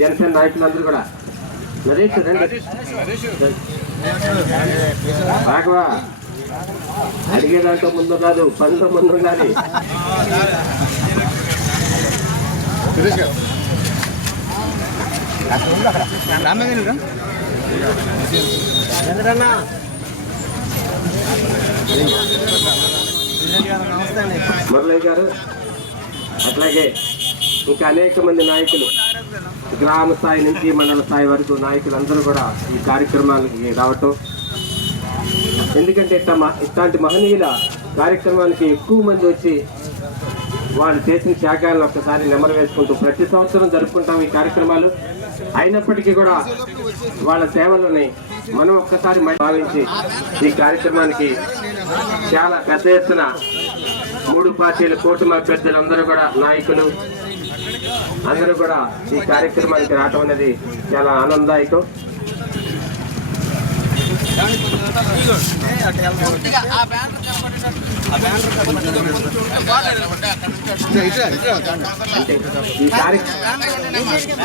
జనసేన నాయకులందరూ కూడా నరేష్ రండి రాఘవా అడిగేదాంట్లో ముందు కాదు పనిలో ముందు ఉండాలి. మురళి గారు అట్లాగే ఇంకా అనేక మంది నాయకులు గ్రామ స్థాయి నుంచి మండల స్థాయి వరకు నాయకులు అందరూ కూడా ఈ కార్యక్రమానికి రావటం, ఎందుకంటే ఇట్లాంటి మహనీయుల కార్యక్రమానికి ఎక్కువ మంది వచ్చి వాళ్ళు చేసిన త్యాగాలను ఒక్కసారి నెమరు వేసుకుంటూ ప్రతి సంవత్సరం జరుపుకుంటాం ఈ కార్యక్రమాలు. అయినప్పటికీ కూడా వాళ్ళ సేవలని మనం ఒక్కసారి భావించి ఈ కార్యక్రమానికి చాలా పెద్ద ఎత్తున 3 పార్టీల కూటమి అభ్యర్థులందరూ కూడా నాయకులు అందరూ కూడా ఈ కార్యక్రమానికి రావటం అనేది చాలా ఆనందదాయకం.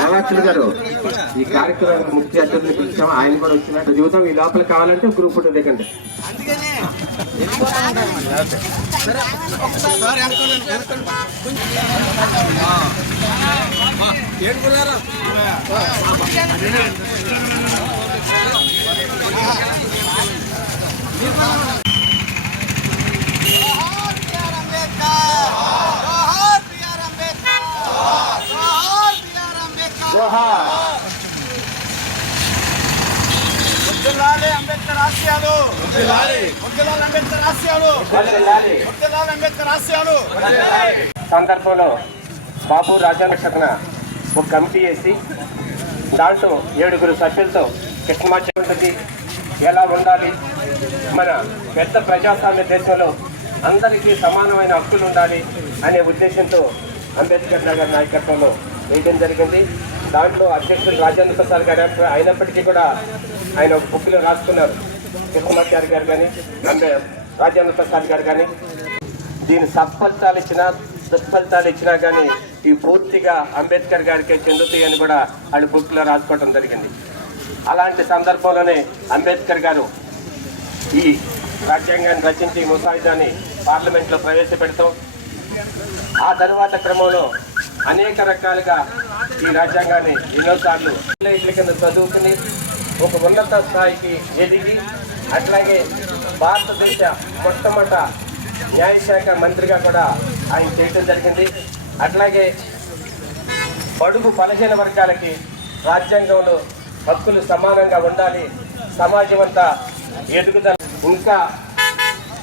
నవాచులు గారు ఈ కార్యక్రమానికి ముఖ్య అతిథులు పిలిచాము, ఆయన కూడా వచ్చినట్టు జీవితం ఈ లోపల కావాలంటే గ్రూప్ ఫోటో దిగండి. సందర్భంలో బాబు రాజ్యాంగ ఒక కమిటీ వేసి దాంట్లో 7 సభ్యులతో కృష్ణమాచార్య ఉంటుంది, ఎలా ఉండాలి, మన పెద్ద ప్రజాస్వామ్య దేశంలో అందరికీ సమానమైన హక్కులు ఉండాలి అనే ఉద్దేశంతో అంబేద్కర్ గారి నాయకత్వంలో వేయడం జరిగింది. దాంట్లో అధ్యక్షుడు రాజేంద్ర ప్రసాద్ గారు అయినప్పటికీ కూడా ఆయన ఒక బుక్లో రాసుకున్నారు. కృష్ణమాచార్య గారు కానీ రాజేంద్ర ప్రసాద్ గారు కానీ దీని సత్ఫలితాలు ఇచ్చినా దుష్ఫలితాలు ఇచ్చినా కానీ ఈ పూర్తిగా అంబేద్కర్ గారికే చెందుతాయి అని కూడా ఆయన బుక్లో రాసుకోవడం జరిగింది. అలాంటి సందర్భంలోనే అంబేద్కర్ గారు ఈ రాజ్యాంగాన్ని రచించి ముసాయిదాన్ని పార్లమెంట్లో ప్రవేశపెడతాం. ఆ తరువాత క్రమంలో అనేక రకాలుగా ఈ రాజ్యాంగాన్ని ఎన్నోసార్లు ఇట్ల కింద చదువుకుని ఒక ఉన్నత స్థాయికి ఎదిగి అట్లాగే భారతదేశ మొట్టమొదట న్యాయశాఖ మంత్రిగా కూడా ఆయన చేయడం జరిగింది. అట్లాగే బడుగు బలహీన వర్గాలకి రాజ్యాంగంలో హక్కులు సమానంగా ఉండాలి, సమాజం అంతా ఎదుగుదల. ఇంకా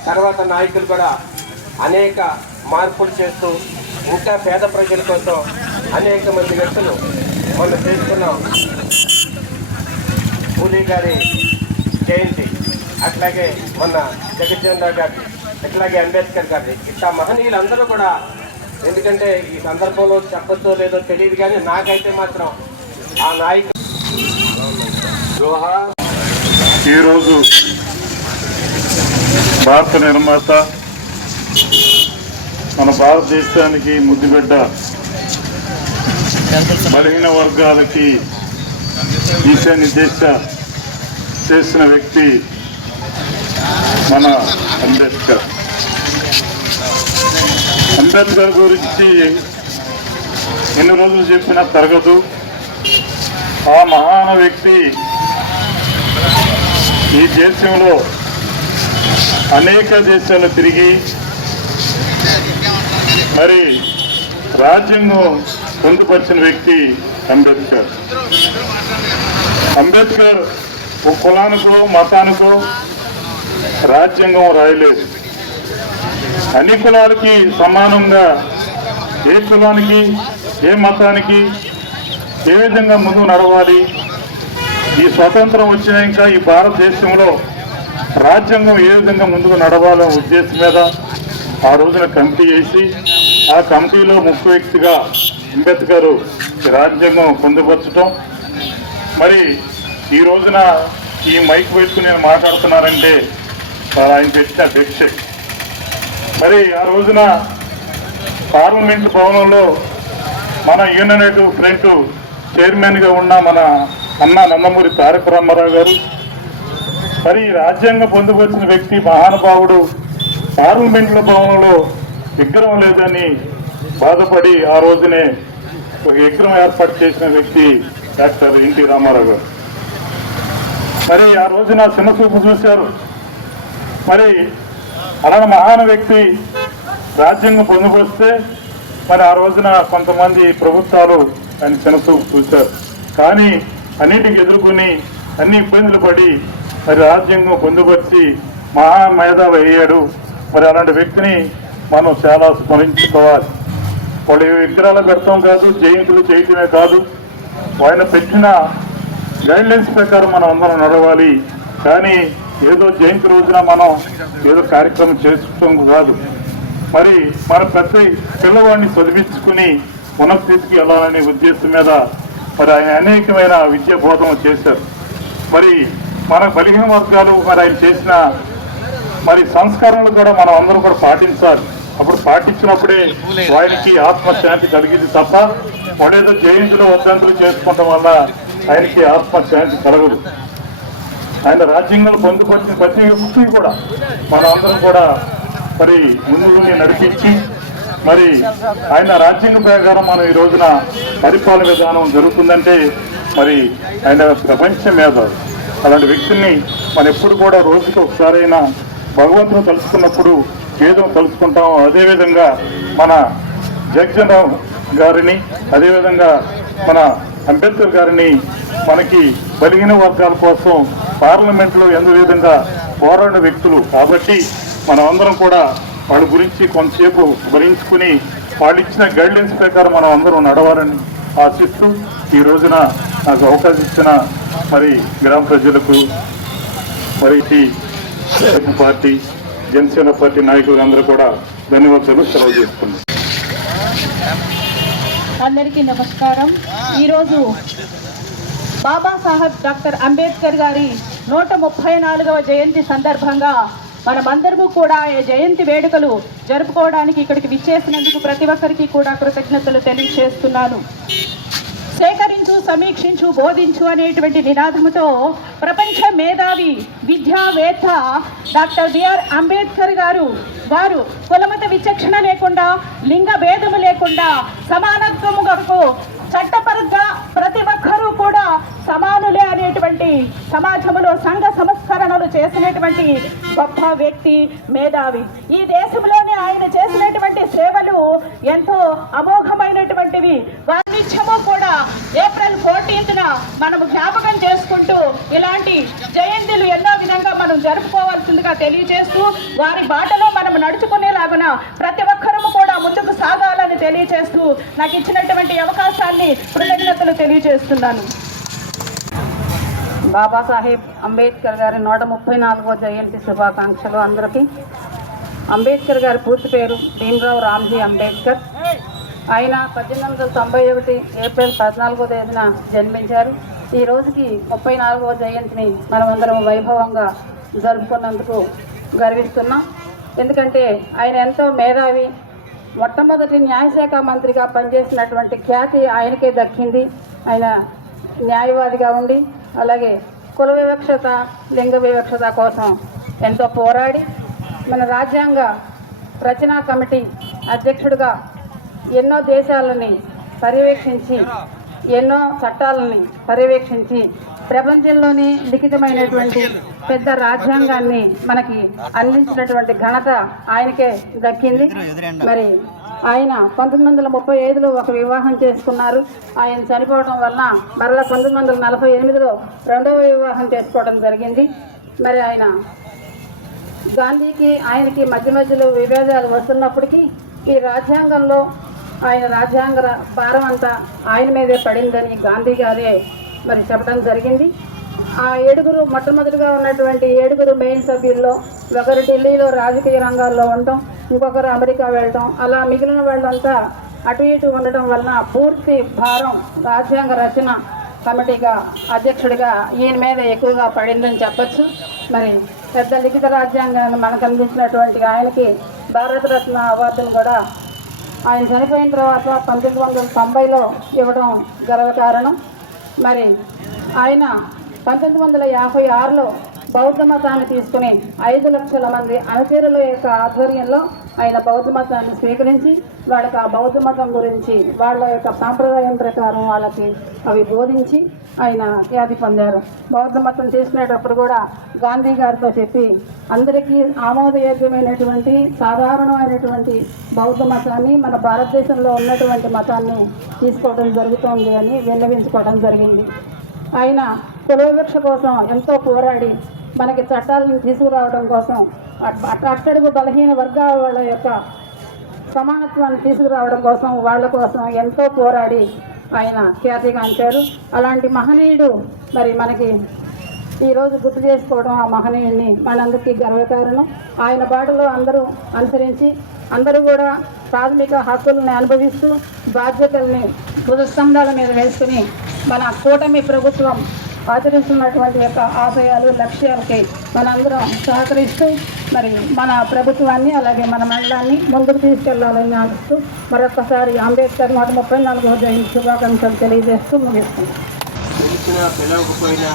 తర్వాత నాయకులు కూడా అనేక మార్పులు చేస్తూ ఇంకా పేద ప్రజల కోసం అనేక మంది వ్యక్తులు మనం చేసుకున్నాం. పూలే గారి జయంతి, అట్లాగే మొన్న జగజ్జీవన్ గారి, అట్లాగే అంబేద్కర్ గారి, ఇట్లా మహనీయులందరూ కూడా, ఎందుకంటే ఈ సందర్భంలో చెప్పొచ్చో లేదో తెలియదు కానీ నాకైతే మాత్రం ఆ నాయకులు ఈరోజు భారత నిర్మాత, మన భారతదేశానికి ముద్దుబిడ్డ, బలహీన వర్గాలకి దిశానిర్దేశ చేసిన వ్యక్తి మన అంబేద్కర్. అంబేద్కర్ గురించి ఎన్ని రోజులు చెప్పినా తరగదు. ఆ మహాన వ్యక్తి ఈ దేశంలో అనేక దేశాలు తిరిగి మరి రాజ్యాంగం పొందుపరిచిన వ్యక్తి అంబేద్కర్. అంబేద్కర్ ఒక కులానికో మతానికో రాజ్యాంగం రాయలేదు. అన్ని కులాలకి సమానంగా ఏ కులానికి ఏ మతానికి ఏ విధంగా ముందుకు నడవాలి, ఈ స్వతంత్రం వచ్చినాక ఈ భారతదేశంలో రాజ్యాంగం ఏ విధంగా ముందుకు నడవాలనే ఉద్దేశం మీద ఆ రోజున కమిటీ వేసి ఆ కమిటీలో ముఖ్య వ్యక్తిగా అంబేద్కర్ రాజ్యాంగం పొందుపరచడం. మరి ఈ రోజున ఈ మైక్ పెట్టుకుని నేను మాట్లాడుతున్నారంటే ఆయన పెట్టిన దీక్ష. మరి ఆ రోజున పార్లమెంట్ భవనంలో మన యునైటెడ్ ఫ్రంట్ చైర్మన్గా ఉన్న మన అన్న నందమూరి తారక రామారావు గారు, మరి రాజ్యాంగం పొందుపరిచిన వ్యక్తి మహానుభావుడు పార్లమెంట్లో భవనంలో విగ్రహం లేదని బాధపడి ఆ రోజునే ఒక విగ్రహం ఏర్పాటు చేసిన వ్యక్తి డాక్టర్ ఎన్టీ రామారావు గారు. మరి ఆ రోజున చిన్నచూపు చూశారు. మరి అలాంటి మహాన వ్యక్తి రాజ్యాంగం పొందుపరిస్తే మరి ఆ రోజున కొంతమంది ప్రభుత్వాలు ఆయన చిన్నచూపు చూశారు. కానీ అన్నిటికి ఎదుర్కొని అన్ని ఇబ్బందులు పడి మరి రాజ్యాంగం పొందుపరిచి మహామేధావి అయ్యాడు. మరి అలాంటి వ్యక్తిని మనం చాలా స్మరించుకోవాలి. వాళ్ళు విగ్రహాలు పెడతాం కాదు, జయంతులు చేయటమే కాదు, ఆయన పెట్టిన గైడ్లైన్స్ ప్రకారం మనం అందరం నడవాలి. కానీ ఏదో జయంతి రోజున మనం ఏదో కార్యక్రమం చేసుకోవడం కాదు. మరి మన ప్రతి పిల్లవాడిని చదివించుకుని ఉన్నత స్థితికి వెళ్ళాలనే ఉద్దేశం మీద మరి ఆయన అనేకమైన విద్యా బోధన చేశారు. మరి మన బలహీన వర్గాలు మరి ఆయన చేసిన మరి సంస్కరణలు కూడా మనం అందరం కూడా పాటించాలి. అప్పుడు పాటించినప్పుడే ఆయనకి ఆత్మశాంతి కలిగింది తప్ప వాడేదో జయంతులు వర్ధంతులు చేసుకోవడం వల్ల ఆయనకి ఆత్మశాంతి కలగదు. ఆయన రాజ్యాంగంలో పొందుపరిచిన ప్రతి వ్యక్తి కూడా మనం అందరం కూడా మరి ముందు నడిపించి మరి ఆయన రాజ్యాంగ ప్రకారం మనం ఈ రోజున పరిపాలన విధానం జరుగుతుందంటే మరి ఆయన ప్రపంచ మేధావి. అలాంటి వ్యక్తుల్ని మనం ఎప్పుడు కూడా రోజుకి ఒకసారైనా భగవంతుని తలుచుకున్నప్పుడు ఏదో తలుచుకుంటాం. అదేవిధంగా మన జగన్ రావు గారిని, అదేవిధంగా మన అంబేద్కర్ గారిని మనకి బలహీన వర్గాల కోసం పార్లమెంట్లో ఎంతో విధంగా పోరాడిన వ్యక్తులు కాబట్టి మనం అందరం కూడా వాళ్ళ గురించి కొంతసేపు భరించుకుని వాళ్ళు ఇచ్చిన గైడ్లైన్స్ ప్రకారం మనం అందరం నడవాలని ఆశిస్తూ ఈ రోజున నాకు అవకాశం ఇచ్చిన మరి గ్రామ ప్రజలకు మరి పార్టీ జనసేన పార్టీ నాయకులందరూ కూడా ధన్యవాదాలు సెలవు చేసుకున్నాం. అందరికీ నమస్కారం. ఈరోజు బాబాసాహెబ్ డాక్టర్ అంబేద్కర్ గారి 134వ జయంతి సందర్భంగా మనమందరము కూడా ఈ జయంతి వేడుకలు జరుపుకోవడానికి ఇక్కడికి విచ్చేసినందుకు ప్రతి ఒక్కరికి కూడా కృతజ్ఞతలు తెలియజేస్తున్నాను. సేకరించు, సమీక్షించు, బోధించు అనేటువంటి నినాదముతో ప్రపంచ మేధావి విద్యావేత్త డాక్టర్ బిఆర్ అంబేద్కర్ గారు కులమత విచక్షణ లేకుండా, లింగ భేదము లేకుండా సమానత్వము కొరకు చట్టపరంగా ప్రతి ఒక్కరూ కూడా సమానులే అనేటువంటి సమాజంలో సంఘ సంస్కరణలు చేసినటువంటి గొప్ప వ్యక్తి, మేధావి. ఈ దేశంలోనే ఆయన చేసినటువంటి సేవలు ఎంతో అమోఘమైనటువంటివి. వారినిత్యము కూడా ఏప్రిల్ 14న మనము జ్ఞాపకం చేసుకుంటూ ఇలాంటి జయంతులు ఎన్నో విధంగా మనం జరుపుకోవాల్సిందిగా తెలియజేస్తూ వారి బాటలో మనం నడుచుకునేలాగున ప్రతి ఒక్కరూ కూడా ముందుకు సాగాలని తెలియజేస్తూ నాకు ఇచ్చినటువంటి అవకాశాన్ని కృతజ్ఞతలు తెలియజేస్తున్నాను. బాబాసాహెబ్ అంబేద్కర్ గారి 134వ జయంతి శుభాకాంక్షలు అందరికీ. అంబేద్కర్ గారి పూర్తి పేరు భీమ్రావ్ రామ్జీ అంబేద్కర్. ఆయన 1891 ఏప్రిల్ 14వ తేదీన జన్మించారు. ఈ రోజుకి 34వ జయంతిని మనమందరం వైభవంగా జరుపుకున్నందుకు గర్విస్తున్నాం. ఎందుకంటే ఆయన ఎంతో మేధావి. మొట్టమొదటి న్యాయశాఖ మంత్రిగా పనిచేసినటువంటి ఖ్యాతి ఆయనకే దక్కింది. ఆయన న్యాయవాదిగా ఉండి అలాగే కుల వివక్షత, లింగ వివక్షత కోసం ఎంతో పోరాడి మన రాజ్యాంగ రచనా కమిటీ అధ్యక్షుడిగా ఎన్నో దేశాలని పర్యవేక్షించి, ఎన్నో చట్టాలని పర్యవేక్షించి ప్రపంచంలోనే లిఖితమైనటువంటి పెద్ద రాజ్యాంగాన్ని మనకి అందించినటువంటి ఘనత ఆయనకే దక్కింది. మరి ఆయన 1935లో ఒక వివాహం చేసుకున్నారు. ఆయన చనిపోవడం వలన మరలా 1948లో రెండవ వివాహం చేసుకోవడం జరిగింది. మరి ఆయన గాంధీకి ఆయనకి మధ్యలో విభేదాలు వస్తున్నప్పటికీ ఈ రాజ్యాంగంలో ఆయన రాజ్యాంగ భారం అంతా ఆయన మీదే పడిందని గాంధీ గారే మరి చెప్పడం జరిగింది. ఆ మొట్టమొదటిగా ఉన్నటువంటి 7 మెయిన్ సభ్యుల్లో ఒకరు ఢిల్లీలో రాజకీయ రంగాల్లో ఉండటం, ఇంకొకరు అమెరికా వెళ్ళటం, అలా మిగిలిన వాళ్ళంతా అటు ఇటు ఉండటం వలన పూర్తి భారం రాజ్యాంగ రచన కమిటీగా అధ్యక్షుడిగా ఈయన మీద ఎక్కువగా పడిందని చెప్పచ్చు. మరి పెద్ద లిఖిత రాజ్యాంగాన్ని మనకు అందించినటువంటి ఆయనకి భారతరత్న అవార్డును కూడా ఆయన చనిపోయిన తర్వాత 1990లో ఇవ్వడం గర్వకారణం. మరి ఆయన 1956లో బౌద్ధ మతాన్ని తీసుకుని 5 లక్షల మంది అనుచరుల యొక్క ఆధ్వర్యంలో ఆయన బౌద్ధ మతాన్ని స్వీకరించి వాళ్ళకి ఆ బౌద్ధ మతం గురించి వాళ్ళ యొక్క సాంప్రదాయం ప్రకారం వాళ్ళకి అవి బోధించి ఆయన ఖ్యాతి పొందారు. బౌద్ధ మతం తీసుకునేటప్పుడు కూడా గాంధీ గారితో చెప్పి అందరికీ ఆమోదయోగ్యమైనటువంటి సాధారణమైనటువంటి బౌద్ధ మతాన్ని మన భారతదేశంలో ఉన్నటువంటి మతాన్ని తీసుకోవడం జరుగుతుంది అని విన్నవించుకోవడం జరిగింది. ఆయన కులవివక్ష కోసం ఎంతో పోరాడి మనకి చట్టాలను తీసుకురావడం కోసం అట్టడుగు బలహీన వర్గాల వాళ్ళ యొక్క సమానత్వాన్ని తీసుకురావడం కోసం వాళ్ళ కోసం ఎంతో పోరాడి ఆయన ఖ్యాతిగాంచారు. అలాంటి మహనీయుడు మరి మనకి ఈరోజు గుర్తు చేసుకోవడం ఆ మహనీయుడిని మనందరికీ గర్వకారణం. ఆయన బాటలో అందరూ అనుసరించి అందరూ కూడా ప్రాథమిక హక్కుల్ని అనుభవిస్తూ బాధ్యతల్ని భుజస్కంధాల మీద వేసుకుని మన కూటమి ప్రభుత్వం ఆచరిస్తున్నటువంటి యొక్క ఆశయాలు లక్ష్యాలకి మనందరం సహకరిస్తూ మరి మన ప్రభుత్వాన్ని అలాగే మన మండలాన్ని ముందుకు తీసుకెళ్లాలని ఆశిస్తూ మరొకసారి అంబేద్కర్ 134వ జయంతి శుభాకాంక్షలు తెలియజేస్తూ ముగిస్తున్నాం. పిలిచినా పిలవకపోయినా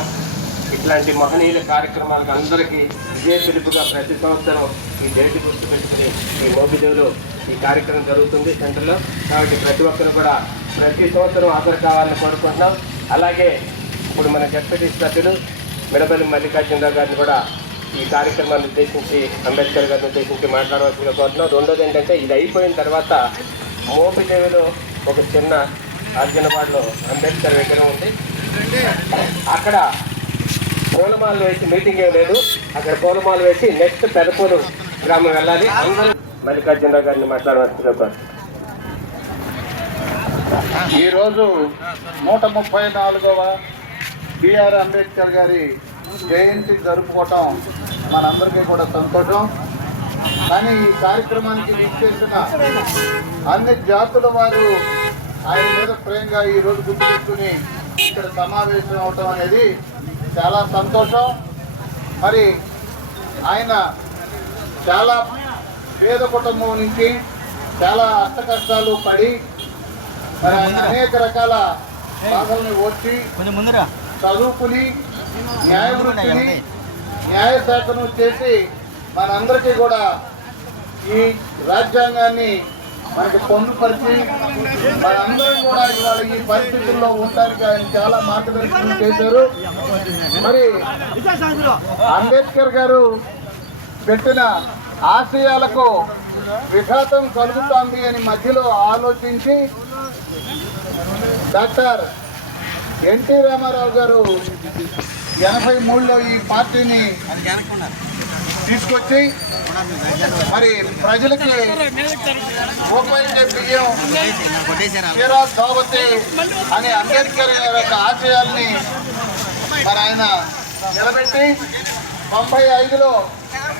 ఇట్లాంటి మహనీయుల కార్యక్రమాలకు అందరికీ ఇదే పిలుపుగా ప్రతి సంవత్సరం ఈ డేట్ గుర్తు పెట్టుకుని ఈ మోపిదేవిలో ఈ కార్యక్రమం జరుగుతుంది సెంటర్లో. కాబట్టి ప్రతి ఒక్కరు కూడా ప్రతి సంవత్సరం హాజరు కావాలని కోరుకుంటున్నాం. అలాగే ఇప్పుడు మన జడ్పీటీ సభ్యులు మిడపల్లి మల్లికార్జునరావు గారిని కూడా ఈ కార్యక్రమాన్ని ఉద్దేశించి అంబేద్కర్ గారిని ఉద్దేశించి మాట్లాడవలసిందిగా కోరుతున్నాం. రెండోది ఏంటంటే ఇది అయిపోయిన తర్వాత మోపిదేవిలో ఒక చిన్న అర్జునవాడలో అంబేద్కర్ విగ్రహం ఉంది. అక్కడ పూలమాలు వేసి మీటింగ్ ఏం లేదు, అక్కడ పూలమాలు వేసి నెక్స్ట్ పెదపూరు గ్రామం వెళ్ళాలి. అందరూ మల్లికార్జునరావు గారిని మాట్లాడవలసిందిగా కోరుతున్నాం. ఈరోజు 134వ బిఆర్ అంబేద్కర్ గారి జయంతి జరుపుకోవటం మనందరికీ కూడా సంతోషం. కానీ ఈ కార్యక్రమానికి విచ్చేసిన అన్ని జాతుల వారు ఆయన మీద ప్రేమగా ఈరోజు గుర్తు పెట్టుకుని ఇక్కడ సమావేశం అవటం అనేది చాలా సంతోషం. మరి ఆయన చాలా పేద కుటుంబం నుంచి చాలా అష్ట కష్టాలు పడి మరి ఆయన అనేక రకాల బాధల్ని ఓర్చి చదువుకుని న్యాయ వృత్తిని న్యాయశాఖను చేసి మనందరికీ కూడా ఈ రాజ్యాంగాన్ని మనకి పొందుపరిచి మనందరం కూడా ఇవాళ ఈ పరిస్థితుల్లో ఉండడానికి ఆయన చాలా మార్గదర్శనం చేశారు. మరి అంబేద్కర్ గారు పెట్టిన ఆశయాలకు విఘాతం కలుగుతోంది అని మధ్యలో ఆలోచించి డాక్టర్ ఎన్టీ రామారావు గారు 83లో ఈ పార్టీని తీసుకొచ్చి మరి ప్రజలకి రూపాయలకే బియ్యం చీరా ధోవతి అనే అంబేద్కర్ యొక్క ఆశయాల్ని మరి ఆయన నిలబెట్టి 95లో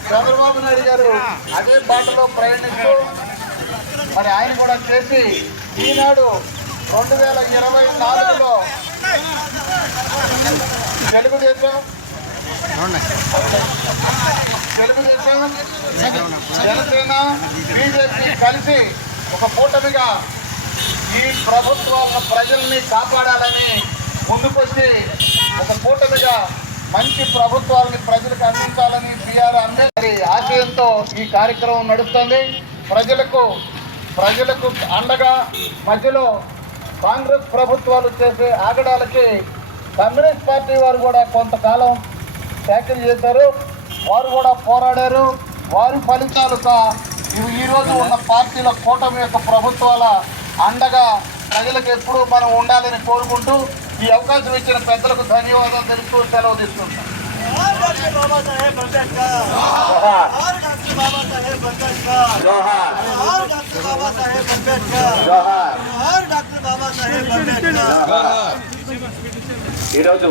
చంద్రబాబు నాయుడు గారు అదే బాటలో ప్రయాణిస్తూ మరి ఆయన కూడా చేసి ఈనాడు 2024లో తెలుగుదేశం జనసేన బీజేపీ కలిసి ఒక కూటమిగా ఈ ప్రభుత్వాల ప్రజల్ని కాపాడాలని ముందుకొచ్చి ఒక కూటమిగా మంచి ప్రభుత్వాలని ప్రజలకు అందించాలని బిఆర్ అంబేద్కర్ ఆశయంతో ఈ కార్యక్రమం నడుస్తుంది. ప్రజలకు అండగా మధ్యలో కాంగ్రెస్ ప్రభుత్వాలు చేసే ఆగడాలకి కమ్యూనిస్ట్ పార్టీ వారు కూడా కొంతకాలం ట్యాకిల్ చేశారు. వారు కూడా పోరాడారు. వారి ఫలితాలుగా ఈరోజు ఉన్న పార్టీల కూటమి యొక్క ప్రభుత్వాల అండగా ప్రజలకు ఎప్పుడూ మనం ఉండాలని కోరుకుంటూ ఈ అవకాశం ఇచ్చిన పెద్దలకు ధన్యవాదాలు తెలుపుతూ సెలవు తీసుకుంటాం. ఈరోజు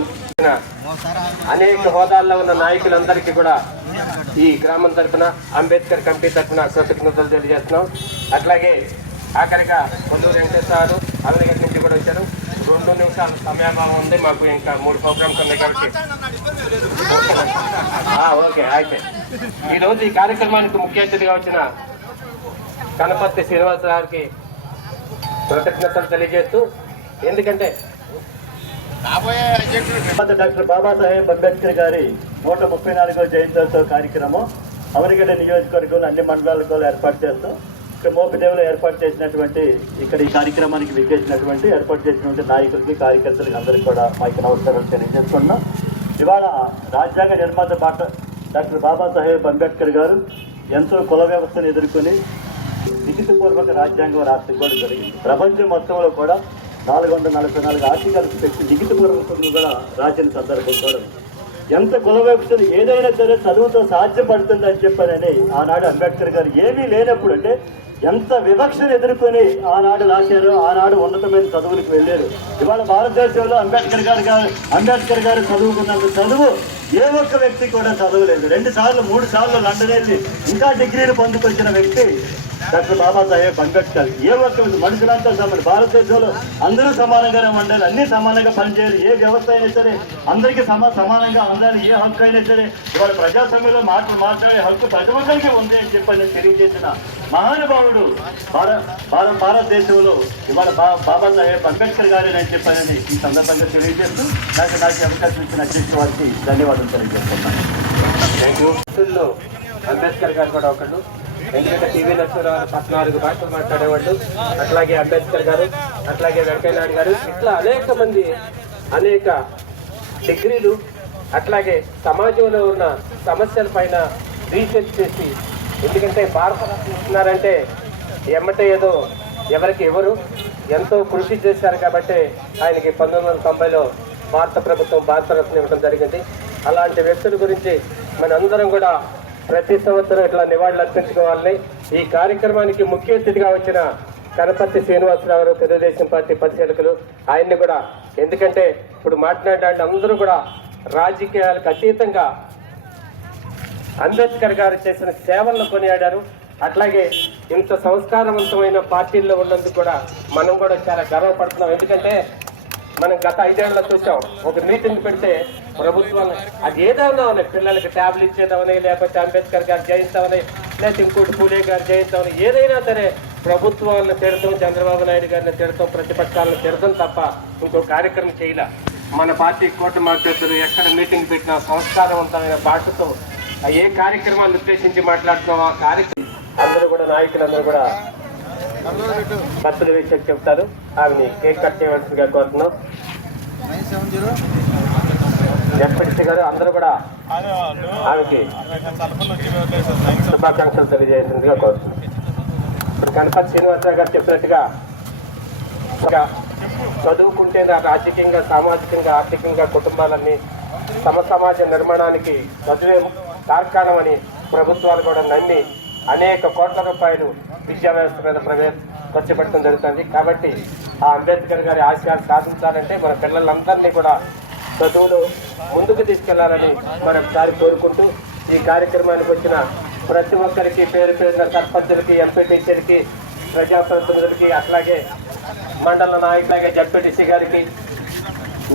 అనేక హోదాల్లో ఉన్న నాయకులందరికీ కూడా ఈ గ్రామం తరఫున అంబేద్కర్ కమిటీ తరఫున కృతజ్ఞతలు తెలియజేస్తున్నాం. అట్లాగే ఆఖరిగా కొల్లూరు వెంకటేశ్వర అవినగర్ నుంచి కూడా వచ్చారు. 2 నిమిషాల సమయాభావం ఉంది, మాకు ఇంకా 3 ప్రోగ్రామ్స్ ఉన్నాయి కాబట్టి ఓకే. అయితే ఈరోజు ఈ కార్యక్రమానికి ముఖ్య అతిథిగా వచ్చిన కనపర్తి శ్రీనివాసరావుకి కృతజ్ఞతలు తెలియజేస్తూ, ఎందుకంటే డాక్టర్ బాబాసాహెబ్ అంబేద్కర్ గారి 134వ జయంత్యోత్సవ కార్యక్రమం అవనిగడ్డ నియోజకవర్గంలో అన్ని మండలాలకు ఏర్పాటు చేస్తాం. ఇక్కడ మోపిదేవులు ఏర్పాటు చేసినటువంటి ఇక్కడ ఈ కార్యక్రమానికి విచ్చేసినటువంటి ఏర్పాటు చేసినటువంటి నాయకులకి కార్యకర్తలకి అందరికీ కూడా మైకి నమస్కారాలు తెలియజేసుకుంటున్నాం. ఇవాళ రాజ్యాంగ నిర్మాత డాక్టర్ బాబాసాహెబ్ అంబేద్కర్ గారు ఎంతో కుల వ్యవస్థను ఎదుర్కొని లిఖితపూర్వక రాజ్యాంగం రాష్ట్రం కూడా జరిగింది. ప్రపంచం మొత్తంలో కూడా 444 ఆర్టికల్స్ పెట్టి లిఖితపూర్వకంగా కూడా రాసిన సందర్భం కూడా ఎంత కుల వ్యవస్థలు ఏదైనా సరే చదువుతో సాధ్యపడుతుందని చెప్పారని ఆనాడు అంబేద్కర్ గారు ఏమీ లేనప్పుడు అంటే ఎంత వివక్షను ఎదుర్కొని ఆనాడు రాశారో, ఆనాడు ఉన్నతమైన చదువులకు వెళ్ళారు. ఇవాళ భారతదేశంలో అంబేద్కర్ గారు చదువుకున్నంత చదువు ఏ ఒక్క వ్యక్తి కూడా చదవలేదు. 2 సార్లు 3 సార్లు లండన్ వెళ్ళి ఇంకా డిగ్రీలు పొందుకొచ్చిన వ్యక్తి డాక్టర్ బాబాసాహెబ్ అంబేద్కర్. ఏ ఒక్క మనుషులంతా సమానం, భారతదేశంలో అందరూ సమానంగానే ఉండాలి, అన్ని సమానంగా పనిచేయాలి, ఏ వ్యవస్థ అయినా సరే అందరికీ సమానంగా ఉండాలి, ఏ హక్కు అయినా సరే ఇవాళ ప్రజాస్వామ్యంలో మాట్లాడే హక్కు ప్రతి ఒక్కరికి ఉంది అని చెప్పని తెలియజేసిన మహానుభావుడు భారతదేశంలో ఇవాళ బాబాసాహెబ్ అంబేద్కర్ గారే అని చెప్పానని ఈ సందర్భంగా తెలియజేస్తూ నాకు అవకాశం ఇచ్చిన అధ్యక్షుల వారికి ధన్యవాదాలు తెలియజేస్తున్నాను. Thank you. అంబేద్కర్ గారు కూడా ఒకళ్ళు, ఎందుకంటే టీవీ నరసింహరావు 14 భాషలు మాట్లాడేవాళ్ళు, అట్లాగే అంబేద్కర్ గారు, అట్లాగే వెంకయ్యనాయుడు గారు, ఇట్లా అనేక మంది అనేక డిగ్రీలు, అట్లాగే సమాజంలో ఉన్న సమస్యల పైన రీసెర్చ్ చేసి, ఎందుకంటే భారతరత్న ఇస్తున్నారంటే ఎమ్మటే ఏదో ఎవరికి ఎవరు ఎంతో కృషి చేశారు కాబట్టి ఆయనకి 1990లో భారత ప్రభుత్వం భారతరత్న ఇవ్వడం జరిగింది. అలాంటి వ్యక్తుల గురించి మనందరం కూడా ప్రతి సంవత్సరం ఇట్లా నివాళులు అర్పించుకోవాలని ఈ కార్యక్రమానికి ముఖ్య అతిథిగా వచ్చిన కనపర్తి శ్రీనివాసరావు గారు, తెలుగుదేశం పార్టీ పరిశీలకులు, ఆయన్ని కూడా, ఎందుకంటే ఇప్పుడు మాట్లాడే అందరూ కూడా రాజకీయాలకు అతీతంగా అంబేద్కర్ గారు చేసిన సేవలను కొనియాడారు. అట్లాగే ఇంత సంస్కారవంతమైన పార్టీల్లో ఉన్నందుకు కూడా మనం కూడా చాలా గర్వపడుతున్నాం. ఎందుకంటే మనం గత 5 ఏళ్ళలో చూసాం, ఒక మీటింగ్ పెడితే ప్రభుత్వం అది ఏదైనా ఉన్నాయి, పిల్లలకి ట్యాబ్లు ఇచ్చేదామని, లేకపోతే అంబేద్కర్ గారు జయంతమని, లేకపోతే ఇంకోటి పూలే గారు జయంతమని, ఏదైనా సరే ప్రభుత్వాలను తిడతాం, చంద్రబాబు నాయుడు గారిని తిడతాం, ప్రతిపక్షాలను తిడతాం తప్ప ఇంకో కార్యక్రమం చేయలే. మన పార్టీ కోట మార్చేతులు ఎక్కడ మీటింగ్ పెట్టినా సంస్కారవంతమైన భాషతో ఏ కార్యక్రమాన్ని ఉద్దేశించి మాట్లాడుతున్నాం ఆ కార్యక్రమం అందరూ కూడా నాయకులందరూ కూడా భక్తుల విషయం చెప్తారు. ఆమెని కేక్ కట్ చేయవలసిందిగా కోరుతున్నాం. ఎస్పీ గారు అందరూ కూడా ఆమెకి శుభాకాంక్షలు తెలియజేసిందిగా కోరుతున్నాం. ఇప్పుడు కనపర్తి శ్రీనివాసరావు గారు చెప్పినట్టుగా చదువుకుంటే రాజకీయంగా, సామాజికంగా, ఆర్థికంగా కుటుంబాలన్నీ సమాజ నిర్మాణానికి చదువే తార్కాణమని ప్రభుత్వాలు కూడా నమ్మి అనేక కోట్ల రూపాయలు విద్యా వ్యవస్థ మీద ఖర్చు పెట్టడం జరుగుతుంది. కాబట్టి ఆ అంబేద్కర్ గారి ఆశయాలు సాధించాలంటే మన పిల్లలందరినీ కూడా చదువులు ముందుకు తీసుకెళ్లాలని మరొకసారి కోరుకుంటూ ఈ కార్యక్రమానికి వచ్చిన ప్రతి ఒక్కరికి పేరు పేరున సర్పంచులకి, ఎంపీటీసీలకి, ప్రజాప్రతినిధులకి, అట్లాగే మండల నాయకులకి, జడ్పీటీసీ గారికి,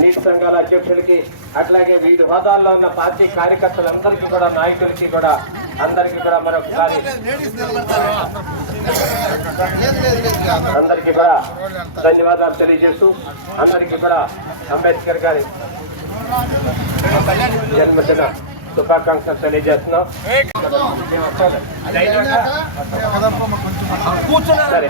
నీటి సంఘాల అధ్యక్షులకి, అట్లాగే వివిధ హోదాల్లో ఉన్న పార్టీ కార్యకర్తలందరికీ కూడా, నాయకులకి కూడా, అందరికీ కూడా మరొకసారి అందరికీ కూడా ధన్యవాదాలు తెలియజేస్తూ అందరికీ కూడా అంబేద్కర్ గారి జన్మదిన శుభాకాంక్షలు తెలియజేస్తున్నాం. సరే